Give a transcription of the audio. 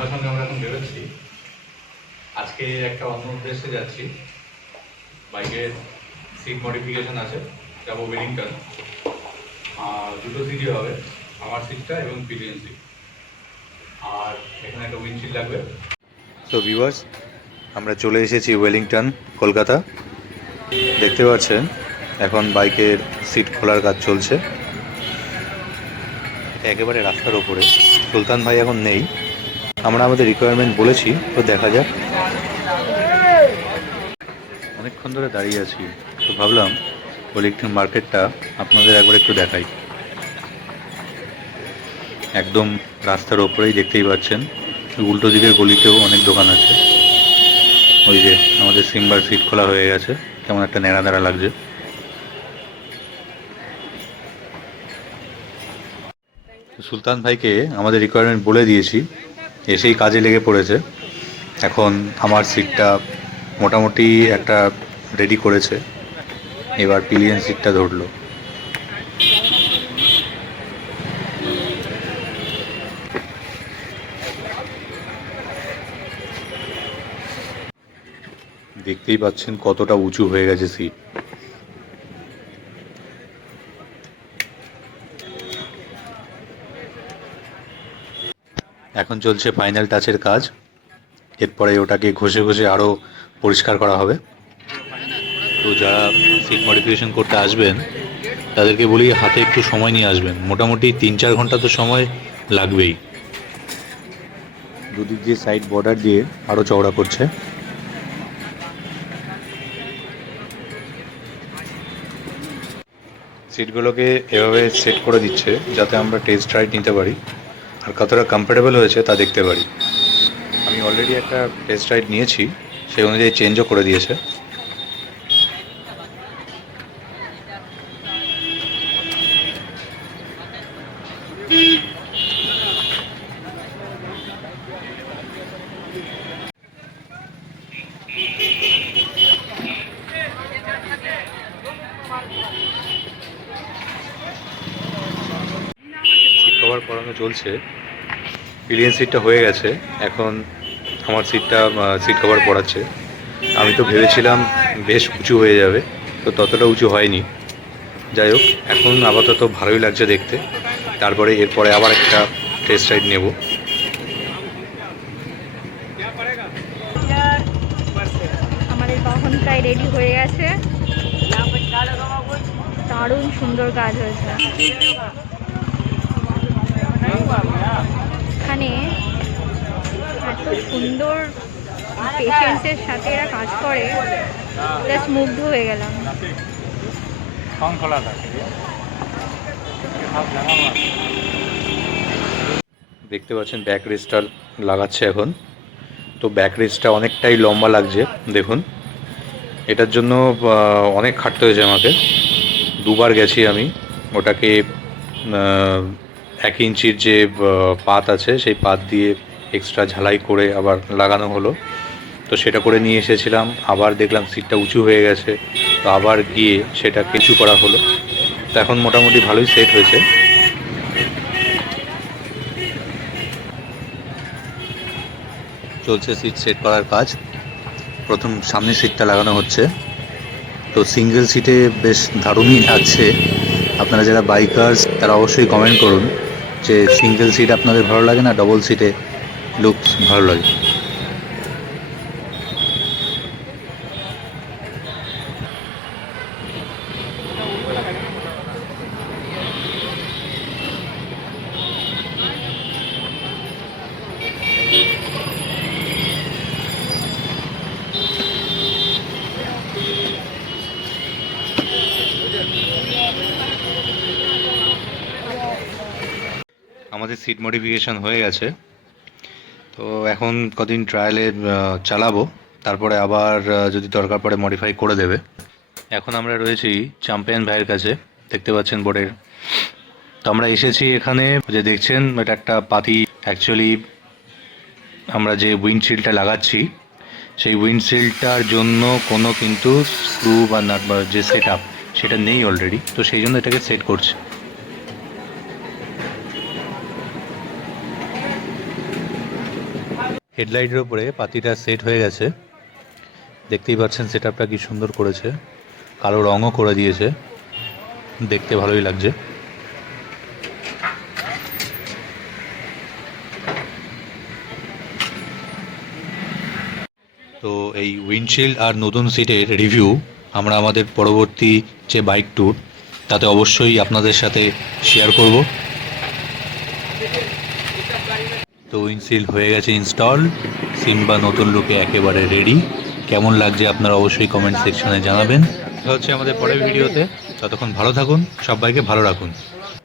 সিম্বার সঙ্গে আমরা এখন বেরোচ্ছি। আজকে একটা অন্য উদ্দেশ্যে যাচ্ছি। বাইকের সিট মডিফিকেশন আছে, যাবো ওয়েলিংটন। আর দুটো সিটই হবে, আমার সিটটা এবং পিলিয়ন সিট। আর এখানে একটা উইন্ডশিল্ড লাগবে। তো ভিউয়ার্স, আমরা চলে এসেছি ওয়েলিংটন, কলকাতা। দেখতে পাচ্ছেন এখন বাইকের সিট খোলার কাজ চলছে। একেবারে রাস্তার ওপরে। সুলতান ভাই এখন নেই, আমরা আমাদের রিকোয়ারমেন্ট বলেছি, তো দেখা যাক। অনেকক্ষণ ধরে দাঁড়িয়ে আছি, তো ভাবলাম ওয়েলিংটন মার্কেটটা আপনাদের একবার একটু দেখাই। একদম রাস্তার ওপরেই, দেখতেই পাচ্ছেন। উল্টো দিকের গলিতেও অনেক দোকান আছে। ওই যে আমাদের সিম্বার সিট খোলা হয়ে গেছে, কেমন একটা নেড়া নেড়া লাগছে। সুলতান ভাইকে আমাদের রিকোয়ারমেন্ট বলে দিয়েছি, এসেই কাজে লেগে পড়েছে। এখন আমার সিটটা মোটামুটি একটা রেডি করেছে, এবার পিলিয়ন সিটটা ধরলো। দেখতেই পাচ্ছেন কতটা উঁচু হয়ে গেছে সিট। এখন চলছে ফাইনাল টাচের কাজ, এরপরে ওটাকে ঘষে ঘষে আরও পরিষ্কার করা হবে। তো যারা সিট মডিফিকেশন করতে আসবেন তাদেরকে বলি হাতে একটু সময় নিয়ে আসবেন, মোটামুটি 3-4 ঘন্টা তো সময় লাগবেই। দুদিক দিয়ে সাইড বর্ডার দিয়ে আরও চওড়া করছে। সিটগুলোকে এভাবে সেট করে দিচ্ছে যাতে আমরা টেস্ট রাইড নিতে পারি আর কতটা কমফোর্টেবল হয়েছে তা দেখতে পারি। আমি অলরেডি একটা টেস্ট রাইড নিয়েছি, সেই অনুযায়ী চেঞ্জও করে দিয়েছে। সিট কভার পরানো চলছে, পিলিয়ন সিটটা হয়ে গেছে, এখন আমার সিট কভার পড়াচ্ছে। আমি তো ভেবেছিলাম বেশ উঁচু হয়ে যাবে, তো ততটা উঁচু হয়নি। যাই হোক, এখন আপাতত ভালোই লাগছে দেখতে। তারপরে এরপরে আবার একটা টেস্ট রাইড নেব। আমাদের বাহনটাই রেডি হয়ে গেছে, দারুণ সুন্দর কাজ হয়েছে। এখানে এত সুন্দর পেশেন্সের সাথে এরা কাজ করে, জাস্ট মুগ্ধ হয়ে গেলাম। দেখতে পাচ্ছেন ব্যাক রেস্টটা লাগাচ্ছে এখন। তো ব্যাক রেস্টটা অনেকটাই লম্বা লাগছে দেখুন। এটার জন্য অনেক খাটতে হয়েছে আমাকে, দুবার গেছি আমি। ওটাকে 1 ইঞ্চির যে পাত আছে সেই পাত দিয়ে এক্সট্রা ঝালাই করে আবার লাগানো হলো। তো সেটা করে নিয়ে এসেছিলাম, আবার দেখলাম সিটটা উঁচু হয়ে গেছে, তো আবার গিয়ে সেটাকে উঁচু করা হলো। তো এখন মোটামুটি ভালোই সেট হয়েছে। চলছে সিট সেট করার কাজ। প্রথম সামনের সিটটা লাগানো হচ্ছে। তো সিঙ্গেল সিটে বেশ দারুণই লাগছে। আপনারা যারা বাইকার্স তারা অবশ্যই কমেন্ট করুন যে সিঙ্গেল সিট আপনাদের ভালো লাগে না ডবল সিটে লুকস ভালো লাগে। আমাদের সিট মডিফিকেশন হয়ে গেছে, তো এখন কদিন ট্রায়ালে চালাবো, তারপরে আবার যদি দরকার পড়ে মডিফাই করে দেবে। এখন আমরা রয়েছি চ্যাম্পিয়ন ভাইয়ের কাছে, দেখতে পাচ্ছেন বোর্ডের। তো আমরা এসেছি এখানে, যে দেখছেন এটা একটা পাতি। অ্যাকচুয়ালি আমরা যে উইন্ডশিল্ডটা লাগাচ্ছি সেই উইন্ডশিল্ডটার জন্য কোনো কিন্তু স্ক্রু বা নাট বা যে সেট আপ সেটা নেই অলরেডি, তো সেই জন্য এটাকে সেট করছে। হেডলাইটের উপরে পাতিটা সেট হয়ে গেছে, দেখতেই পাচ্ছেন সেট আপটা কি সুন্দর করেছে, কালো রঙও করে দিয়েছে, দেখতে ভালোই লাগছে। তো এই উইন্ডশিল্ড আর নতুন সিটের রিভিউ আমরা আমাদের পরবর্তী যে বাইক ট্যুর তাতে অবশ্যই আপনাদের সাথে শেয়ার করব। তো উইন্ডশিল্ড হয়ে গেছে ইনস্টল, সিম্বা নতুন লুকে একেবারে রেডি। কেমন লাগছে আপনারা অবশ্যই কমেন্ট সেকশনে জানাবেন। দেখা হচ্ছে আমাদের পরের ভিডিওতে, ততক্ষণ ভালো থাকুন, সবাইকে ভালো রাখুন।